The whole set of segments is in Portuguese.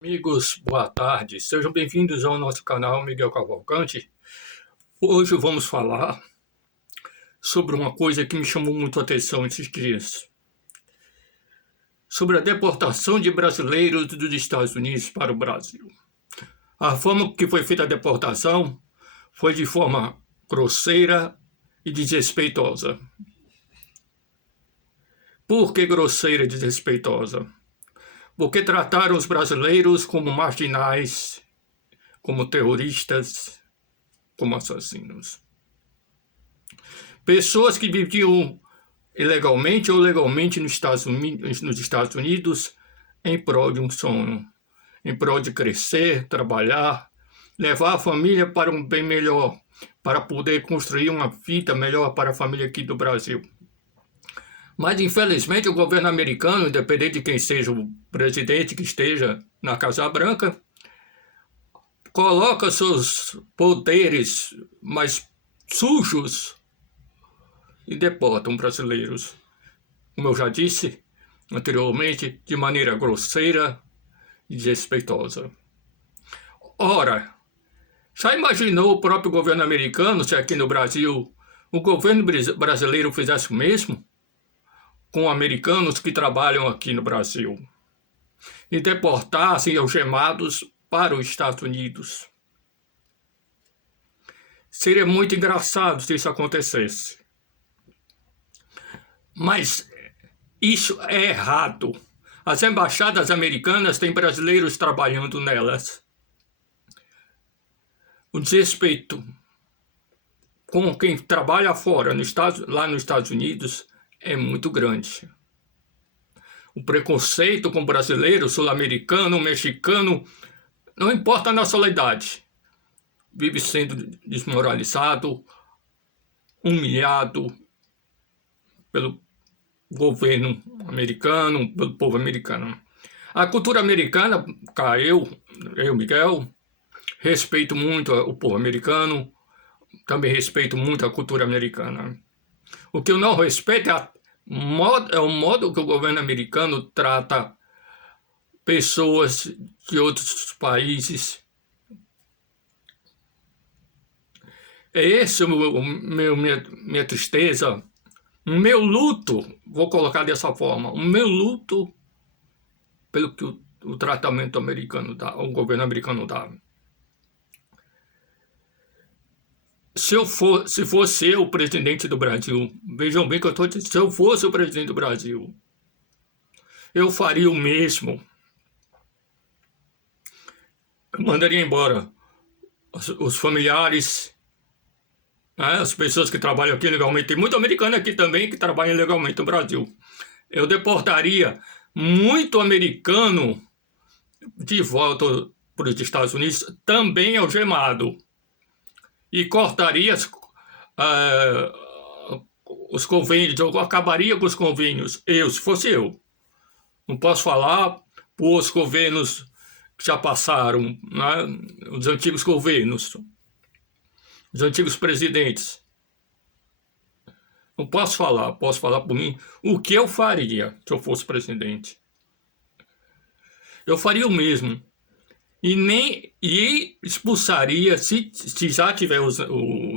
Amigos, boa tarde. Sejam bem-vindos ao nosso canal Miguel Cavalcante. Hoje vamos falar sobre uma coisa que me chamou muito a atenção esses dias. Sobre a deportação de brasileiros dos Estados Unidos para o Brasil. A forma que foi feita a deportação foi de forma grosseira e desrespeitosa. Por que grosseira e desrespeitosa? Porque trataram os brasileiros como marginais, como terroristas, como assassinos. Pessoas que viviam ilegalmente ou legalmente nos Estados Unidos em prol de um sonho, em prol de crescer, trabalhar, levar a família para um bem melhor, para poder construir uma vida melhor para a família aqui do Brasil. Mas, infelizmente, o governo americano, independente de quem seja o presidente que esteja na Casa Branca, coloca seus poderes mais sujos e deportam brasileiros, como eu já disse anteriormente, de maneira grosseira e desrespeitosa. Ora, já imaginou o próprio governo americano se aqui no Brasil o governo brasileiro fizesse o mesmo com americanos que trabalham aqui no Brasil e deportassem algemados para os Estados Unidos? Seria muito engraçado se isso acontecesse. Mas isso é errado. As embaixadas americanas têm brasileiros trabalhando nelas. O desrespeito com quem trabalha fora, lá nos Estados Unidos, é muito grande. O preconceito com brasileiro, sul-americano, mexicano, não importa a nacionalidade, vive sendo desmoralizado, humilhado pelo governo americano, pelo povo americano. A cultura americana, eu, Miguel, respeito muito o povo americano, também respeito muito a cultura americana. O que eu não respeito é o modo que o governo americano trata pessoas de outros países. É esse minha tristeza, o meu luto, vou colocar dessa forma, o meu luto pelo que o tratamento americano dá, o governo americano dá. Se fosse eu o presidente do Brasil, vejam bem que eu estou dizendo, se eu fosse o presidente do Brasil, eu faria o mesmo. Eu mandaria embora os familiares, né, as pessoas que trabalham aqui legalmente. Tem muito americano aqui também que trabalha legalmente no Brasil. Eu deportaria muito americano de volta para os Estados Unidos, também algemado. E cortaria os convênios, eu acabaria com os convênios, se fosse eu. Não posso falar por os governos que já passaram, né, os antigos governos, os antigos presidentes. Não posso falar por mim o que eu faria se eu fosse presidente. Eu faria o mesmo. E expulsaria, se já tiver os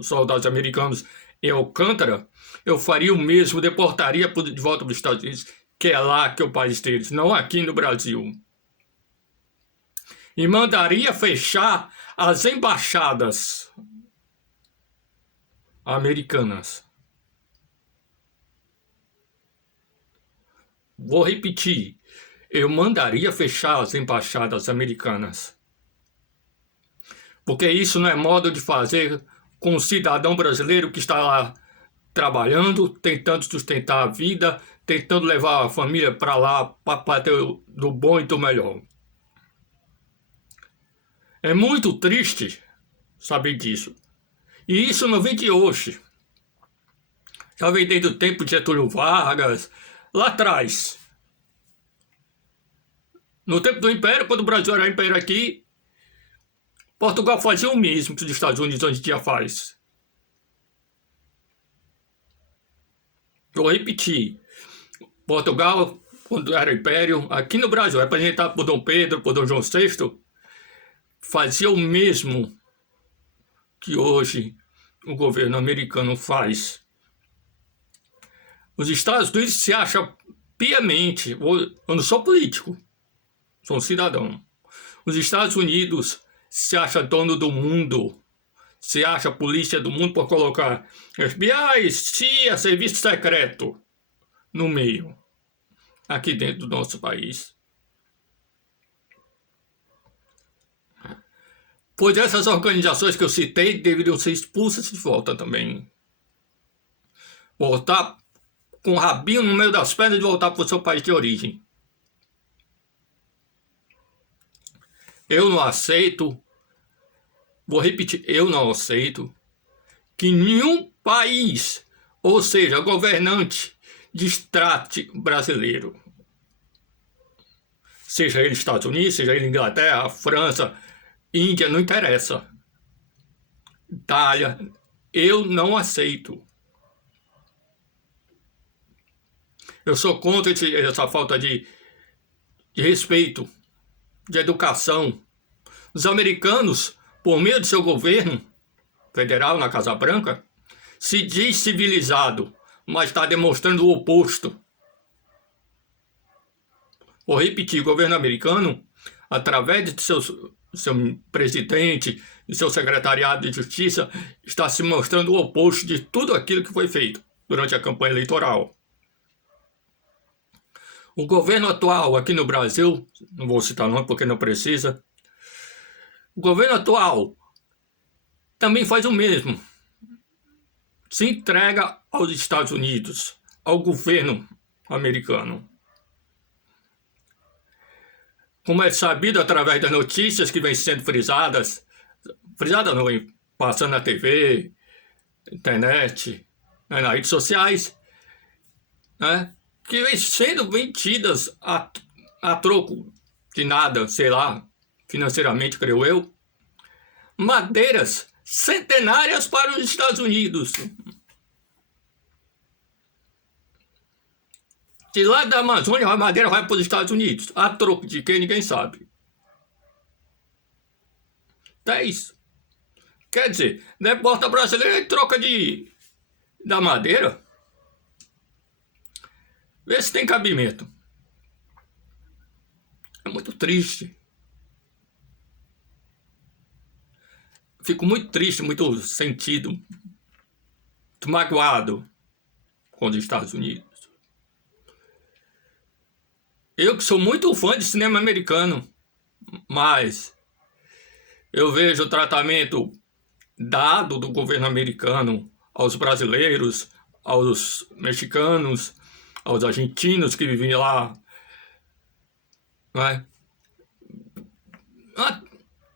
soldados americanos em Alcântara, eu faria o mesmo, deportaria de volta para os Estados Unidos, que é lá que é o país deles, não aqui no Brasil. E mandaria fechar as embaixadas americanas. Vou repetir. Eu mandaria fechar as embaixadas americanas. Porque isso não é modo de fazer com um cidadão brasileiro que está lá trabalhando, tentando sustentar a vida, tentando levar a família para lá para ter do bom e do melhor. É muito triste saber disso. E isso não vem de hoje. Já vem desde o tempo de Getúlio Vargas, lá atrás. No tempo do Império, quando o Brasil era Império aqui, Portugal fazia o mesmo que os Estados Unidos hoje em dia faz. Vou repetir. Portugal, quando era império, aqui no Brasil, representado por Dom Pedro, por Dom João VI, fazia o mesmo que hoje o governo americano faz. Os Estados Unidos se acham piamente, eu não sou político, sou um cidadão. Os Estados Unidos se acha dono do mundo, se acha polícia do mundo por colocar FBI, CIA, serviço secreto no meio, aqui dentro do nosso país. Pois essas organizações que eu citei deveriam ser expulsas de volta também. Voltar com o rabinho no meio das pernas e voltar para o seu país de origem. Eu não aceito, vou repetir, eu não aceito que nenhum país, ou seja, governante, destrate brasileiro. Seja ele Estados Unidos, seja ele Inglaterra, França, Índia, não interessa. Itália, eu não aceito. Eu sou contra essa falta de respeito, de educação. Os americanos, por meio de seu governo federal na Casa Branca, se diz civilizado, mas está demonstrando o oposto. Vou repetir, o governo americano, através de seu presidente e seu secretariado de justiça, está se mostrando o oposto de tudo aquilo que foi feito durante a campanha eleitoral. O governo atual aqui no Brasil, não vou citar nome porque não precisa, o governo atual também faz o mesmo. Se entrega aos Estados Unidos, ao governo americano. Como é sabido através das notícias que vêm sendo frisadas não, passando na TV, internet, nas redes sociais, né? Que vem sendo vendidas a troco de nada, sei lá, financeiramente, creio eu, madeiras centenárias para os Estados Unidos. De lá da Amazônia, a madeira vai para os Estados Unidos. A troco de quem, ninguém sabe. É isso. Quer dizer, deporta brasileiro em troca da madeira. Vê se tem cabimento. É muito triste. Fico muito triste, muito sentido, muito magoado com os Estados Unidos. Eu que sou muito fã de cinema americano, mas eu vejo o tratamento dado do governo americano aos brasileiros, aos mexicanos, aos argentinos que vivem lá, né?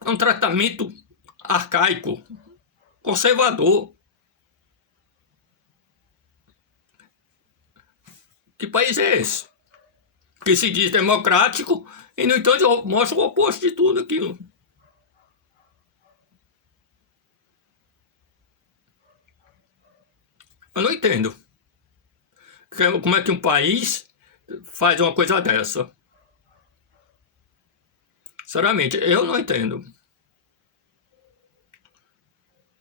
É um tratamento arcaico, conservador. Que país é esse? Que se diz democrático e, no entanto, mostra o oposto de tudo aquilo. Eu não entendo. Como é que um país faz uma coisa dessa? Sinceramente, eu não entendo.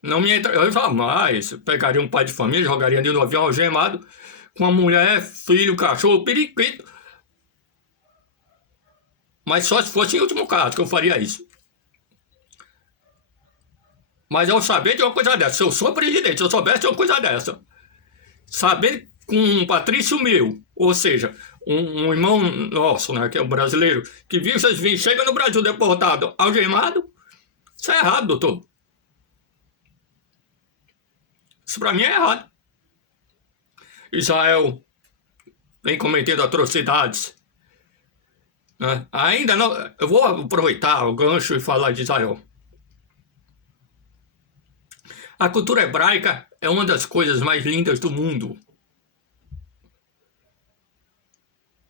Não me entra. Eu jamais pegaria um pai de família, jogaria dentro do avião algemado com a mulher, filho, cachorro, periquito. Mas só se fosse em último caso que eu faria isso. Mas eu saber de uma coisa dessa, se eu sou presidente, se eu soubesse de uma coisa dessa, saber com um patrício meu, ou seja, um irmão nosso, né, que é um brasileiro, que viu vocês virem, chega no Brasil deportado, algemado, isso é errado, doutor. Isso pra mim é errado. Israel vem cometendo atrocidades, né? Ainda não. Eu vou aproveitar o gancho e falar de Israel. A cultura hebraica é uma das coisas mais lindas do mundo.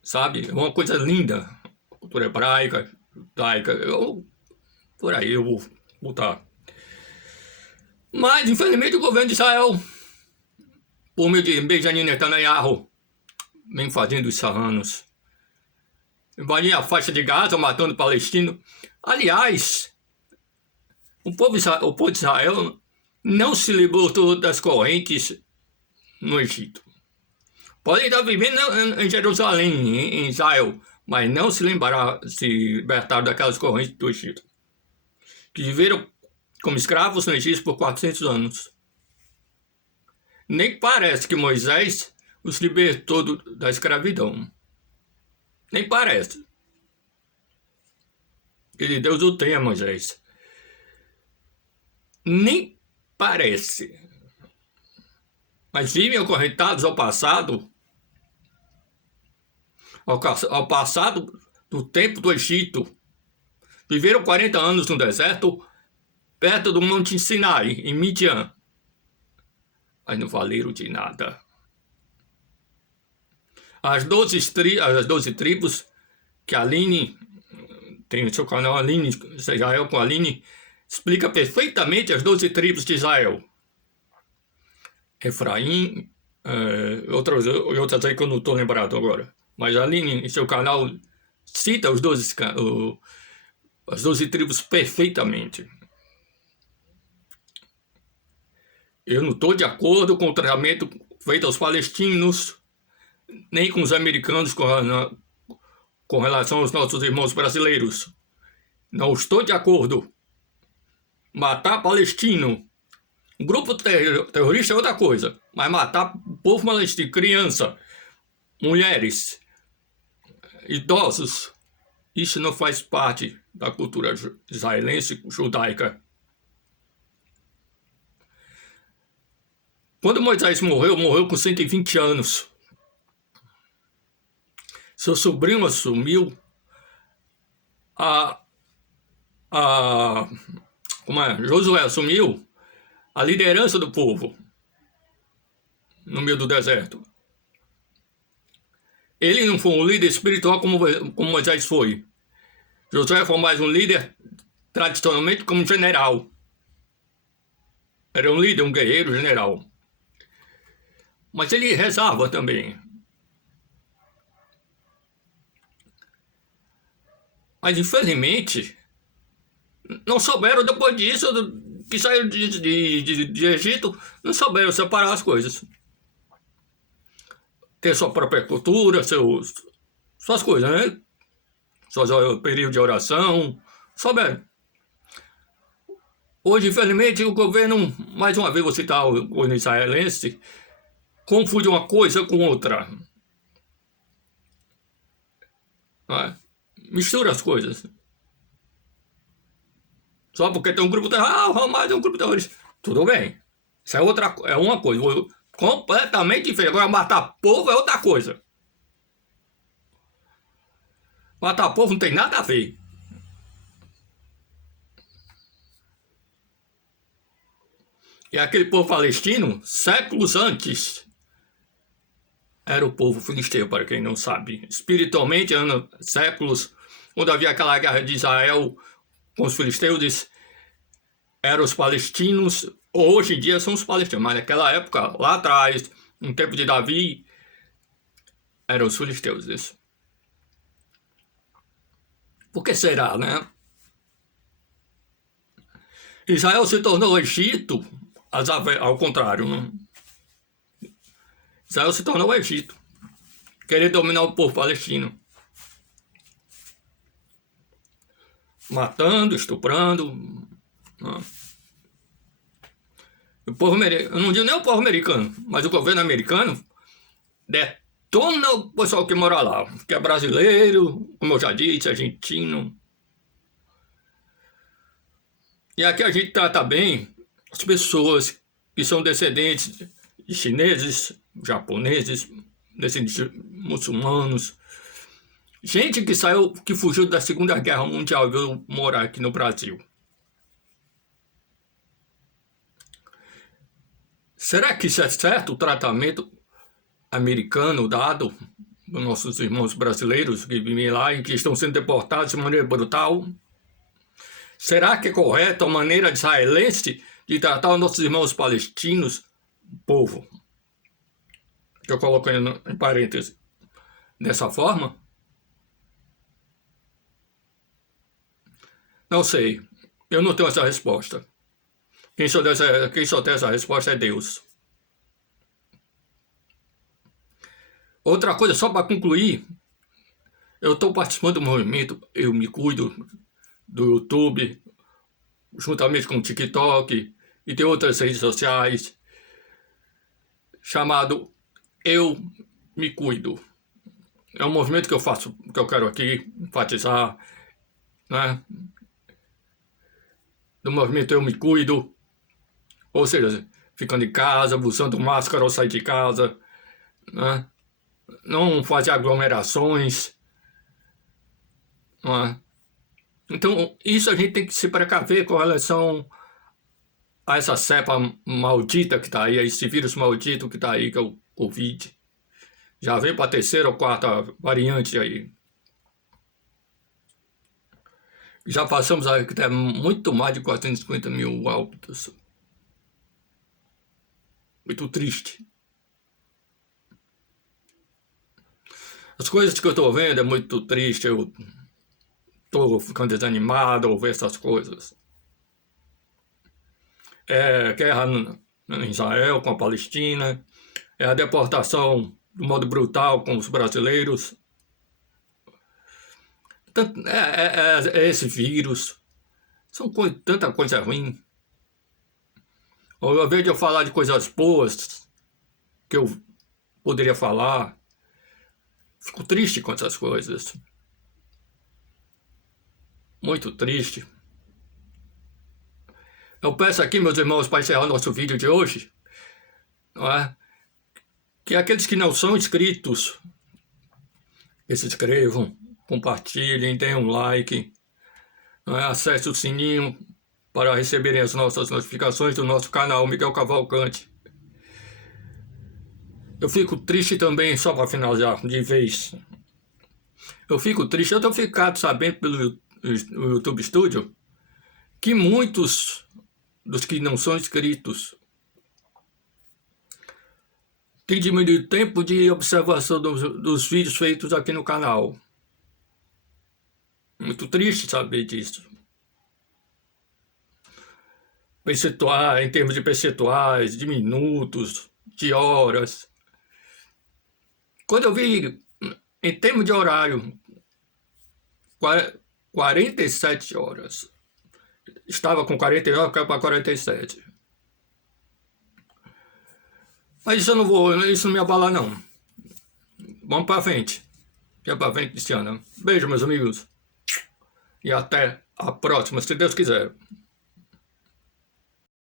Sabe? É uma coisa linda. Cultura hebraica, judaica. Por aí eu vou botar. Mas, infelizmente, o governo de Israel, por meio de Benjamin Netanyahu, vem fazendo isso há anos. invadir a faixa de Gaza, matando palestinos. Aliás, o povo de Israel não se libertou das correntes no Egito. Podem estar vivendo em Jerusalém, em Israel, mas não se libertaram daquelas correntes do Egito, que viveram como escravos no Egito por 400 anos. Nem parece que Moisés os libertou da escravidão. Nem parece. Que Deus o tenha, Moisés. Nem parece. Mas vivem acorrentados ao passado do tempo do Egito. Viveram 40 anos no deserto, perto do Monte Sinai, em Midian. Mas não valeram de nada. As 12 tribos, que a Aline, tem o seu canal Aline, Israel com a Aline, explica perfeitamente as 12 tribos de Israel. Efraim, outras aí que eu não estou lembrado agora. Mas a Aline, em seu canal, cita as 12 tribos perfeitamente. Eu não estou de acordo com o tratamento feito aos palestinos, nem com os americanos com relação aos nossos irmãos brasileiros. Não estou de acordo. Matar palestino, um grupo terrorista é outra coisa, mas matar o povo palestino, criança, mulheres, idosos, isso não faz parte da cultura israelense judaica. Quando Moisés morreu com 120 anos. Seu sobrinho assumiu Josué assumiu a liderança do povo no meio do deserto. Ele não foi um líder espiritual como Moisés foi. Josué foi mais um líder tradicionalmente como general. Era um líder, um guerreiro, general. Mas ele rezava também. Mas infelizmente não souberam depois disso, que saiu de Egito, não souberam separar as coisas. Ter sua própria cultura, suas coisas, né? Seus períodos de oração, souberam. Hoje, infelizmente, o governo, mais uma vez vou citar o governo israelense, confunde uma coisa com outra. Mistura as coisas. Só porque tem um grupo terrorista, o Hamas é um grupo terrorista. Tudo bem. Isso é uma coisa completamente diferente. Agora, matar povo é outra coisa. Matar povo não tem nada a ver. E aquele povo palestino, séculos antes, era o povo filisteu, para quem não sabe. Espiritualmente, séculos, quando havia aquela guerra de Israel com os filisteus, eram os palestinos. Hoje em dia são os palestinos, mas naquela época, lá atrás, no tempo de Davi, eram os filisteus. Isso. Por que será, né? Israel se tornou o Egito, ao contrário, né? Israel se tornou o Egito, querer dominar o povo palestino, matando, estuprando. Né? O povo americano, eu não digo nem o povo americano, mas o governo americano detona o pessoal que mora lá, que é brasileiro, como eu já disse, argentino. E aqui a gente trata bem as pessoas que são descendentes de chineses, japoneses, descendentes de muçulmanos, gente que fugiu da Segunda Guerra Mundial e veio morar aqui no Brasil. Será que isso é certo, o tratamento americano dado aos nossos irmãos brasileiros que vivem lá e que estão sendo deportados de maneira brutal? Será que é correta a maneira israelense de tratar os nossos irmãos palestinos, povo, que eu coloco em parênteses, dessa forma? Não sei. Eu não tenho essa resposta. Quem só tem essa resposta é Deus. Outra coisa, só para concluir, eu estou participando do movimento Eu Me Cuido, do YouTube, juntamente com o TikTok e tem outras redes sociais, chamado Eu Me Cuido. É um movimento que eu faço, que eu quero aqui enfatizar, né? Do movimento Eu Me Cuido, ou seja, ficando em casa, usando máscara ao sair de casa, né? Não fazer aglomerações, né? Então, isso a gente tem que se precaver com relação a essa cepa maldita que está aí, a esse vírus maldito que está aí, que é o Covid. Já vem para a terceira ou quarta variante aí. Já passamos até muito mais de 450 mil óbitos. Muito triste. As coisas que eu estou vendo é muito triste. Eu estou ficando desanimado ao ver essas coisas. É guerra em Israel com a Palestina. É a deportação de modo brutal com os brasileiros. É esse vírus. São tanta coisa ruim. Ao invés de eu falar de coisas boas que eu poderia falar, fico triste com essas coisas. Muito triste. Eu peço aqui, meus irmãos, para encerrar nosso vídeo de hoje, não é? Que aqueles que não são inscritos, que se inscrevam, compartilhem, deem um like, não é? Acesse o sininho para receberem as nossas notificações do nosso canal Miguel Cavalcante. Eu fico triste também, só para finalizar de vez, eu fico triste, eu tenho ficado sabendo pelo YouTube Studio que muitos dos que não são inscritos têm diminuído o tempo de observação dos vídeos feitos aqui no canal. Muito triste saber disso. Percentuais, em termos de percentuais, de minutos, de horas. Quando eu vi, em termos de horário, 47 horas. Estava com 49, caiu para 47. Mas isso isso não me abala não. Vamos para frente. Vamos para frente, Cristiana. Beijo, meus amigos. E até a próxima, se Deus quiser.